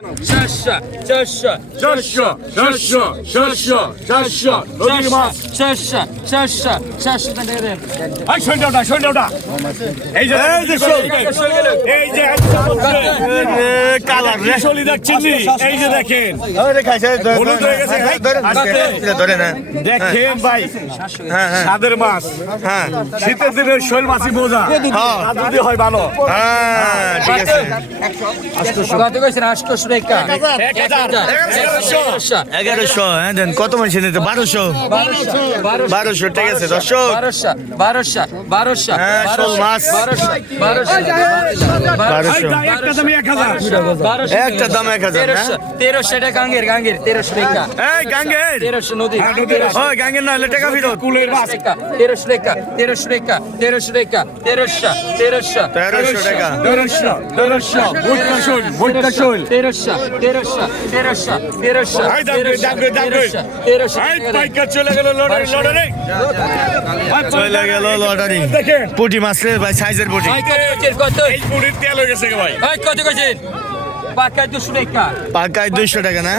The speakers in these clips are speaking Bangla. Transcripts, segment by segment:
চারশো চারশো চারশো চারশো চারশো চারশো নদীর মাছ চারশো চারশো চারশো টাকা দেন এই শৈলটা শৈলটা এই যে এই যে এই যে কালার রেশলি দেখছিলি এই যে দেখেন হলুদ হয়ে গেছে দেখেন ভাই সাদের মাছ হ্যাঁ শীতের দিনে শৈল মাছই মজা যদি হয় ভালো হ্যাঁ ঠিক আছে আটশো টাকা এগারোশো হ্যাঁ দেন কত মানুষ নিতে বারোশো বারোশো বারোশো ঠিক আছে দর্শক বারোশো বারোশো বারোশো হ্যাঁ, শোল মাছ। বারোশো বারোশো বারোশো একটা এক হাজার বারোশো একটা দাম এক হাজার, তেরোশো তেরোশো টাকা গাঙ্গের গাঙ্গের তেরোশো টাকা এই গাঙ্গের তেরোশো নদী ও গাঙ্গের না হলে টাকা ফিরত কুলের মাছ তেরোশো টাকা তেরোশো টাকা তেরোশো টাকা তেরোশো তেরোশো তেরোশো টাকা শৈল ভুট্টা শৈল তেরোশো তেরোশো তেরোশো তেরোশো। তেরোশো তেরোশো চলে গেল লড়াই লড়াই চলে গেল লটারি। পুটি মাছ রে ভাই সাইজের পুটি। কত কইছেন কত? এই পুরির তেল হয়ে গেছে ভাই। ভাই কত কইছেন পাকায় দুশো টাকা। পাকায় দুইশো টাকা না?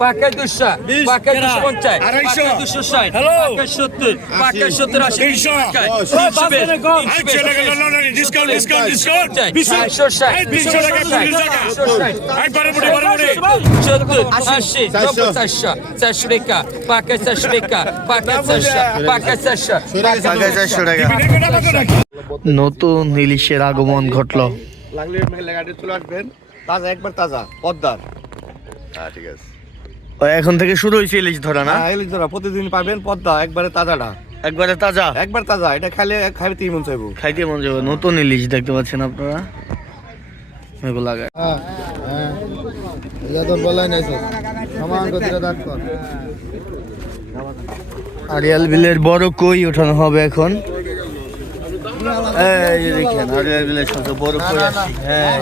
পাকায় দুশো পাকায় দুশো পঞ্চাশ আড়াইশো। দুশো ষাট হ্যালো। পাকায় সত্তর পাকায় সত্তর আশি তিনশো। নতুন ইলিশের আগমন ঘটলো। চলে আসবেন। তাজা একবার তাজা পদ্মার। হ্যাঁ ঠিক আছে। এখন থেকে শুরু হয়েছে ইলিশ ধরা না? হ্যাঁ ইলিশ ধরা। প্রতিদিন পাবেন পদ্মা একবারে তাজাটা। একবারে তাজা? একবার তাজা এটা খাইলে খাইলে তিন মন চাইব। খাইতে মন যাবে নতুন ইলিশ দেখতে পাচ্ছেন আপনারা। এগুলো লাগায় এটা তো বলাই নাই স্যার। সমান গতিতে ডাক কর। আরিয়াল বিলের বড় কই ওঠানো হবে এখন? এই দেখেন আরিয়াল বিলের সাথে বড় কই হ্যাঁ।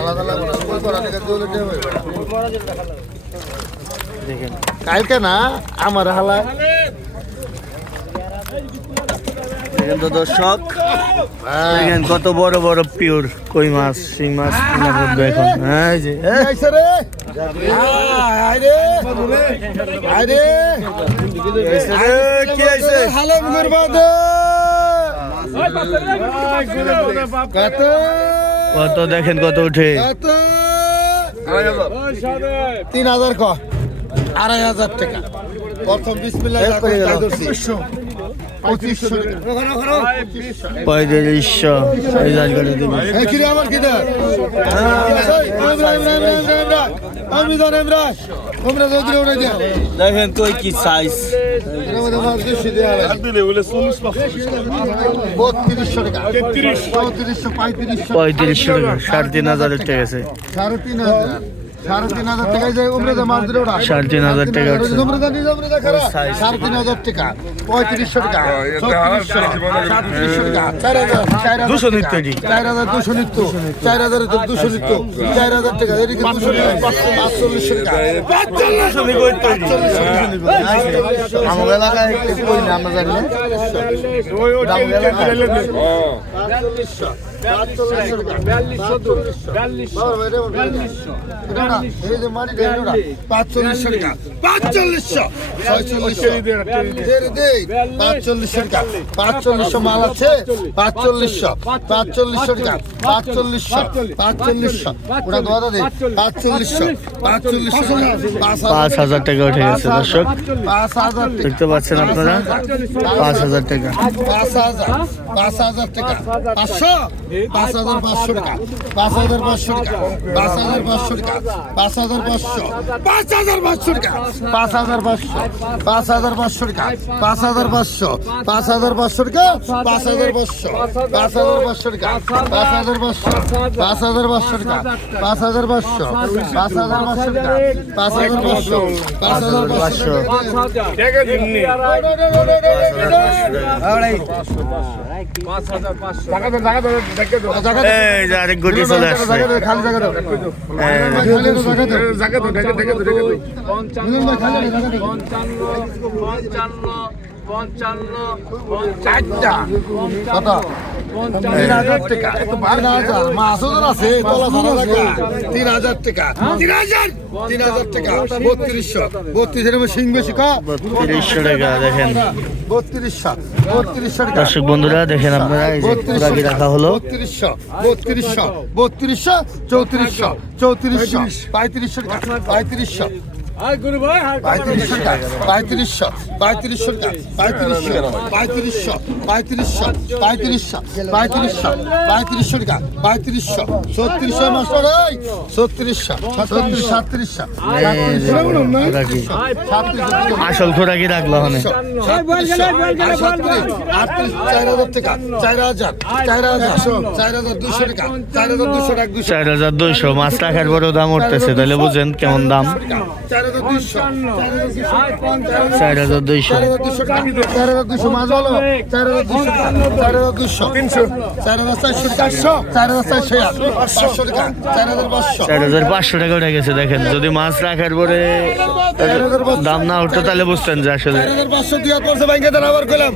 দেখেন। কালকে না আমার হালা দেখেন তো দর্শক দেখেন কত বড় বড় পিওর কই মাছ শিং মাছ কিনা পড়বে এখন। হ্যাঁ যে কত। দেখেন কত উঠে। তিন হাজার ক। আড়াই হাজার টাকা। প্রথম বিসমিল্লাহ পঁচিশশো পঁয়ত্রিশশো আমার কি দেও। দেখেন কই কি সাইজ টাকা। পঁয়ত্রিশশো। টাকা সাড়ে তিন হাজার উঠে গেছে সাড়ে তিন হাজার। সাড়ে তিন হাজার টাকায় যে উমরে মাছ দিলে ওরা সাড়ে তিন হাজার টাকা সাড়ে তিন হাজার টাকা পঁয়ত্রিশশো টাকা চৌত্রিশশো সাতত্রিশশো টাকা চার হাজার চার হাজার দুশো নিত্য চার হাজার দুশো নিত্য চার হাজার দুশো নিত্য চার হাজার টাকা এদিকে দুশো পাঁচচল্লিশশো টাকা। আমার এলাকায় একটু কই না আমরা জানি না। আমাদের এলাকায় পাঁচচল্লিশশো টাকা পাঁচচল্লিশশো ছয়চল্লিশশো পাঁচচল্লিশশো টাকা পাঁচচল্লিশশো মাল আছে পাঁচচল্লিশশো পাঁচচল্লিশশো টাকা পাঁচচল্লিশশো পাঁচচল্লিশশো ওটা দোয়া দে পাঁচচল্লিশশো পাঁচচল্লিশশো পাঁচ হাজার টাকা উঠে গেছে দর্শক। দেখতে পাচ্ছেন আপনারা? পাঁচ হাজার টাকা। পাঁচ হাজার পাঁচ হাজার টাকা পাঁচশো পাঁচ হাজার পাঁচশো টাকা পাঁচ হাজার পাঁচশো টাকা পাঁচ হাজার পাঁচশো টাকা পাঁচ হাজার পাঁচশো পাঁচ হাজার পাঁচশো টাকা পাঁচ হাজার পাঁচশো পাঁচ হাজার পাঁচশো টাকা পাঁচ হাজার পাঁচশো পাঁচ হাজার পাঁচশো টাকা পাঁচ হাজার পাঁচশো পাঁচ হাজার পাঁচশো টাকা পাঁচ হাজার পাঁচশো পাঁচ হাজার পাঁচশো টাকা পাঁচ হাজার পাঁচশো পাঁচ হাজার পাঁচশো টাকা পাঁচ হাজার পাঁচশো পাঁচ হাজার পাঁচশো এই যে আরেক গটি চলে আসছে খালি পঞ্চান্ন পঞ্চান্ন চারটা কত তিন হাজার টাকা। তিন হাজার মাছ ওজন আছে তলা ধরা টাকা। তিন হাজার টাকা। তিন হাজার তিন হাজার টাকা। বত্রিশশো। বত্রিশের মধ্যে সিং বেশি কা? টাকা দেখেন। বত্রিশশো। বত্রিশশো টাকা। দর্শক বন্ধুরা দেখেন আপনারা এই যে রাখা হলো। বত্রিশশো। বত্রিশশো। বত্রিশশো। চৌত্রিশশো। চৌত্রিশশো। পঁয়ত্রিশশো টাকা। পঁয়ত্রিশশো। পঁয়ত্রিশশো টাকা। পঁয়ত্রিশশো পঁয়ত্রিশশো টাকা। পঁয়ত্রিশশো পঁয়ত্রিশশো পঁয়ত্রিশশো পঁয়ত্রিশশো পঁয়ত্রিশশো পঁয়ত্রিশশো টাকা। পঁয়ত্রিশশো ছত্রিশশো মাস্টার এই ছত্রিশশো ছত্রিশ সাতত্রিশশো। আসল খোরাকি রাখল ওখানে? চার হাজার টাকা চার হাজার চার হাজার চার হাজার দুশো টাকা চার হাজার দুশো টাকা চার হাজার দুইশো মাছ রাখার পরেও দাম উঠতেছে তাহলে বুঝেন কেমন দাম। চার হাজার দুশো চার হাজার দুইশো চার হাজার দুশো টাকা চার হাজার দুশো মাছ হলো চার হাজার দুশো চার হাজার দুশো তিনশো চার হাজার চারশো চারশো চার হাজার চারশো পাঁচশো টাকা চার হাজার পাঁচশো চার হাজার পাঁচশো টাকা উঠে গেছে দেখেন যদি মাছ রাখার পরে দাম না উঠতো তাহলে বুঝতেন যে আসলে চার হাজার পাঁচশো দিয়ে পড়ছে ব্যাংকে আবার করলাম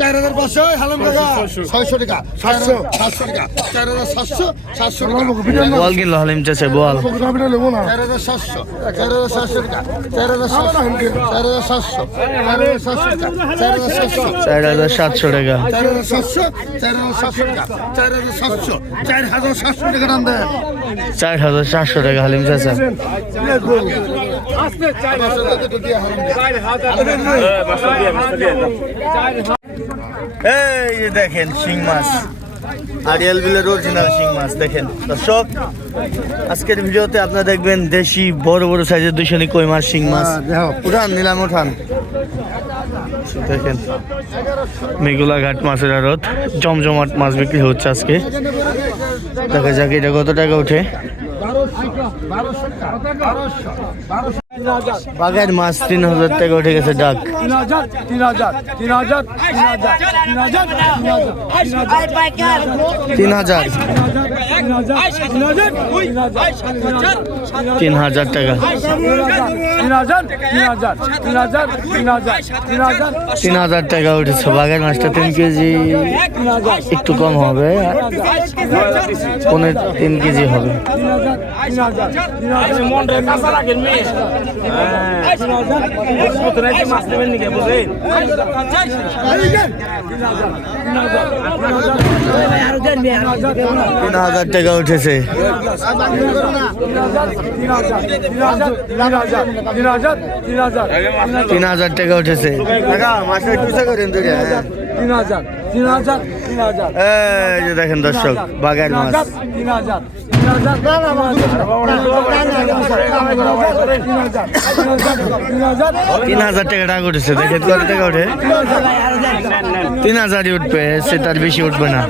চার হাজার পাঁচশো হালাম টাকা ছয়শো টাকা সাতশো সাতশো টাকা চার হাজার সাতশো সাতশো টাকা বল কিনলো হালিম চাষে বল চার হাজার সাতশো চার হাজার সাতশো টাকা চার হাজার সাতশো চার হাজার সাতশো চার হাজার সাতশো টাকা চার হাজার সাতশো চার হাজার সাতশো টাকা চার হাজার সাতশো চার হাজার সাতশো টাকা চার হাজার চার হাজার সাতশো টাকা দাম দেন চার হাজার সাতশো টাকা হালিম চাষা এই যে দেখেন শিং মাছ। আরিয়াল বিলের অরিজিনাল শিং মাছ দেখেন। দর্শক আজকের ভিডিওতে আপনারা দেখবেন দেশি বড় বড় সাইজের দুইশানি কই মাছ শিং মাছ। উঠান নিলাম উঠান। দেখেন মেঘুলা ঘাট মাছের আড়ত জমজমাট মাছ বিক্রি হচ্ছে আজকে। দেখা যাক এটা কত টাকা উঠে। বাঘের মাছ তিন হাজার টাকা উঠে গেছে ডাক তিন হাজার তিন হাজার টাকা তিন হাজার টাকা উঠেছে বাঘের মাছটা তিন কেজি একটু কম হবে পনেরো তিন কেজি হবে তিন হাজার হাজার টাকা উঠেছে। তিন হাজার টাকা উঠেছে। দেখেন দর্শক বাগের মাছ। তিন হাজার তিন হাজার টাকা টাকা উঠেছে, দেখেন কত টাকা উঠে। তিন হাজারই উঠবে সেটার বেশি উঠবে না।